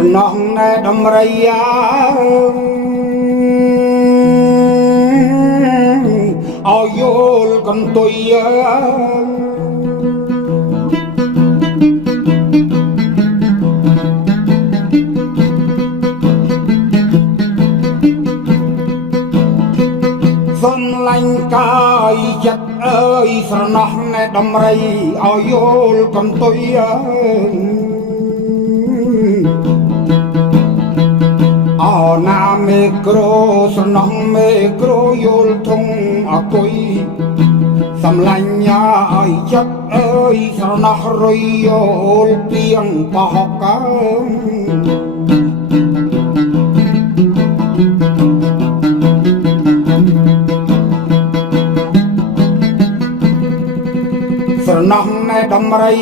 សំណោះណែដំរីឲ្យយល់កន្ទុយសំឡាញ់កាយចិត្តអើយស្រណោះណែដំរីឲ្យយល់កន្ទុយអណាមេក្រូស្រណោះមេក្រូយល់ធំអគុយសំឡាញ់ឲ្យចិត្តអើយស្រណោះរុយយល់ពីងបោះកើស្រណោះណែដំរី